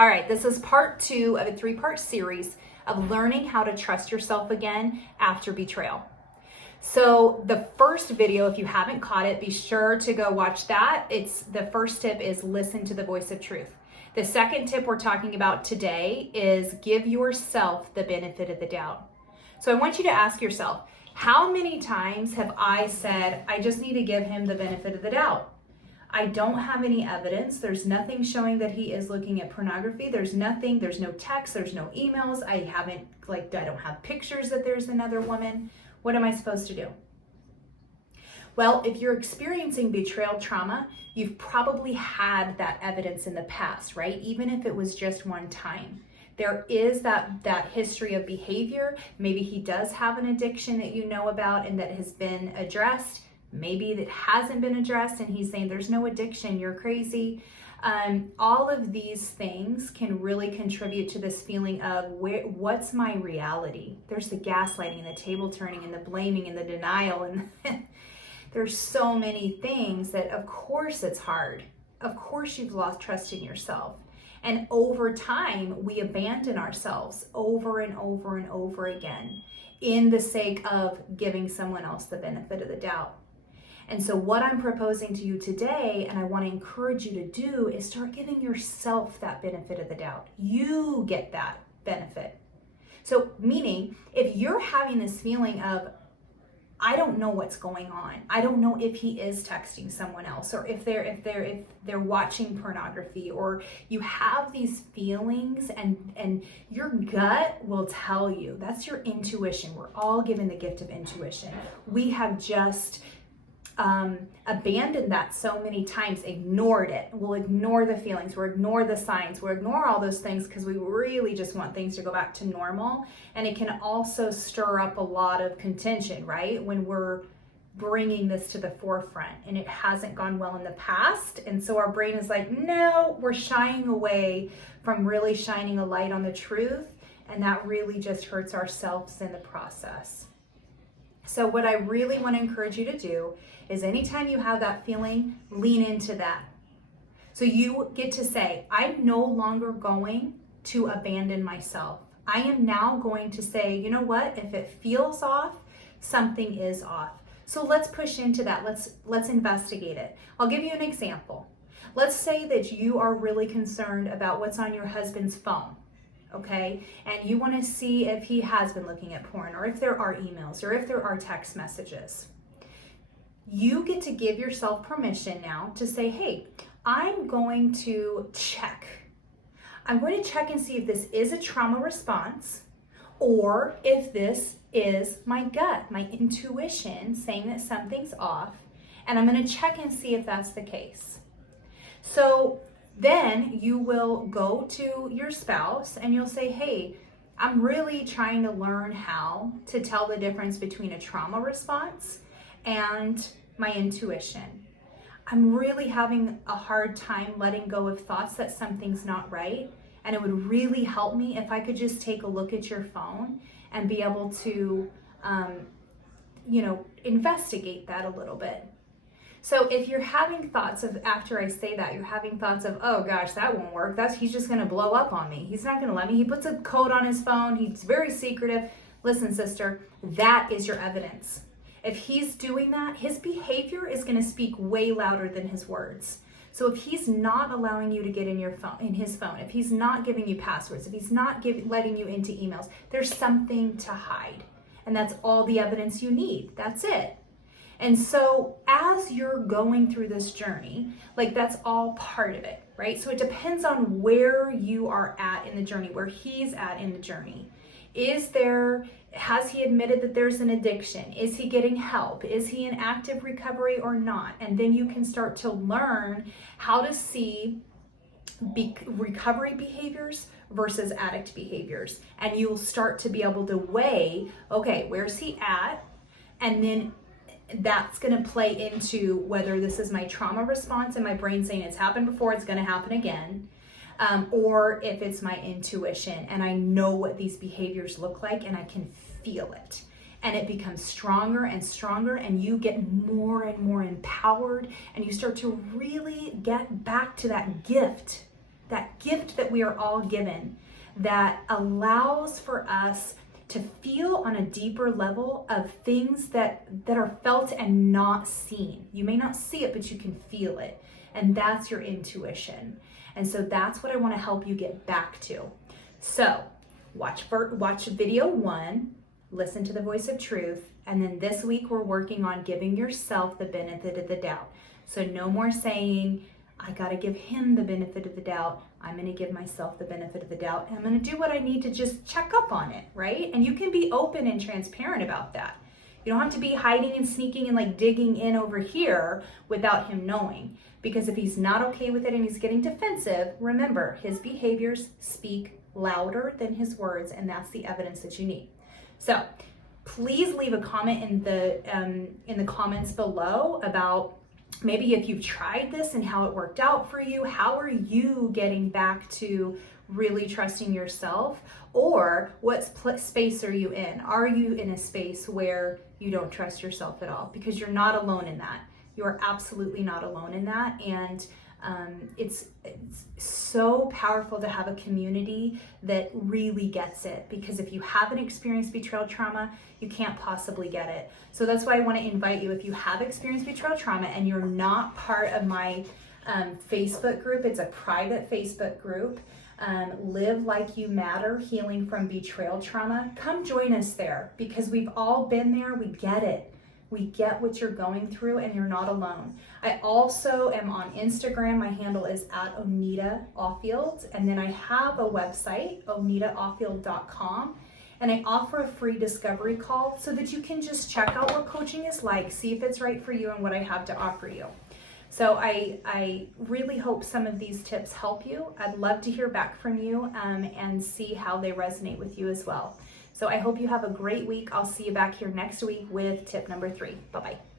All right, this is part 2 of a 3-part series of learning how to trust yourself again after betrayal. So the first video, if you haven't caught it, be sure to go watch that. The first tip is listen to the voice of truth. The second tip we're talking about today is give yourself the benefit of the doubt. So I want you to ask yourself, how many times have I said, I just need to give him the benefit of the doubt? I don't have any evidence. There's nothing showing that he is looking at pornography. There's no text, there's no emails. I don't have pictures that there's another woman. What am I supposed to do? Well, if you're experiencing betrayal trauma, you've probably had that evidence in the past, right? Even if it was just one time. There is that history of behavior. Maybe he does have an addiction that you know about and that has been addressed. Maybe that hasn't been addressed and he's saying there's no addiction, you're crazy. All of these things can really contribute to this feeling of what's my reality? There's the gaslighting and the table turning and the blaming and the denial, and there's so many things that of course it's hard. Of course you've lost trust in yourself. And over time, we abandon ourselves over and over and over again in the sake of giving someone else the benefit of the doubt. And so what I'm proposing to you today, and I want to encourage you to do, is start giving yourself that benefit of the doubt. You get that benefit. So meaning, if you're having this feeling of, I don't know what's going on. I don't know if he is texting someone else, or if they're watching pornography, or you have these feelings and your gut will tell you. That's your intuition. We're all given the gift of intuition. We have just abandoned that so many times, ignored it. We'll ignore the feelings, we'll ignore the signs, we'll ignore all those things because we really just want things to go back to normal. And it can also stir up a lot of contention, right? When we're bringing this to the forefront and it hasn't gone well in the past. And so our brain is like, no, we're shying away from really shining a light on the truth. And that really just hurts ourselves in the process. So what I really want to encourage you to do is anytime you have that feeling, lean into that. So you get to say, I'm no longer going to abandon myself. I am now going to say, you know what? If it feels off, something is off. So let's push into that. Let's investigate it. I'll give you an example. Let's say that you are really concerned about what's on your husband's phone. Okay, and you want to see if he has been looking at porn, or if there are emails, or if there are text messages. You get to give yourself permission now to say, hey, I'm going to check. I'm going to check and see if this is a trauma response, or if this is my gut, my intuition saying that something's off, and I'm going to check and see if that's the case. So then you will go to your spouse and you'll say, hey, I'm really trying to learn how to tell the difference between a trauma response and my intuition. I'm really having a hard time letting go of thoughts that something's not right. And it would really help me if I could just take a look at your phone and be able to, investigate that a little bit. So if you're having thoughts of, after I say that, you're having thoughts of, oh gosh, that won't work. He's just going to blow up on me. He's not going to let me. He puts a code on his phone. He's very secretive. Listen, sister, that is your evidence. If he's doing that, his behavior is going to speak way louder than his words. So if he's not allowing you to get in his phone, if he's not giving you passwords, if he's not letting you into emails, there's something to hide. And that's all the evidence you need. That's it. And so as you're going through this journey, that's all part of it, right? So it depends on where you are at in the journey, where he's at in the journey. Has he admitted that there's an addiction? Is he getting help? Is he in active recovery or not? And then you can start to learn how to see recovery behaviors versus addict behaviors. And you'll start to be able to weigh, okay, where's he at? And then that's going to play into whether this is my trauma response and my brain saying it's happened before, it's going to happen again, or if it's my intuition and I know what these behaviors look like and I can feel it. And it becomes stronger and stronger, and you get more and more empowered, and you start to really get back to that gift that gift that we are all given that allows for us to feel on a deeper level of things that are felt and not seen. You may not see it, but you can feel it. And that's your intuition. And so that's what I want to help you get back to. So watch video 1, listen to the voice of truth. And then this week we're working on giving yourself the benefit of the doubt. So no more saying, I got to give him the benefit of the doubt. I'm going to give myself the benefit of the doubt. And I'm going to do what I need to just check up on it, right? And you can be open and transparent about that. You don't have to be hiding and sneaking and like digging in over here without him knowing. Because if he's not okay with it and he's getting defensive, remember, his behaviors speak louder than his words, and that's the evidence that you need. So please leave a comment in the comments below about maybe if you've tried this and how it worked out for you. How are you getting back to really trusting yourself? Or what space are you in? Are you in a space where you don't trust yourself at all? Because you're not alone in that. You are absolutely not alone in that. And it's so powerful to have a community that really gets it, because if you haven't experienced betrayal trauma, you can't possibly get it. So that's why I want to invite you, if you have experienced betrayal trauma and you're not part of my Facebook group, it's a private Facebook group, Live Like You Matter, Healing from Betrayal Trauma, come join us there, because we've all been there. We get it. We get what you're going through, and you're not alone. I also am on Instagram. My handle is @OnitaAuffield. And then I have a website, onitaoffield.com. And I offer a free discovery call so that you can just check out what coaching is like, see if it's right for you and what I have to offer you. So I really hope some of these tips help you. I'd love to hear back from you and see how they resonate with you as well. So I hope you have a great week. I'll see you back here next week with tip number 3. Bye-bye.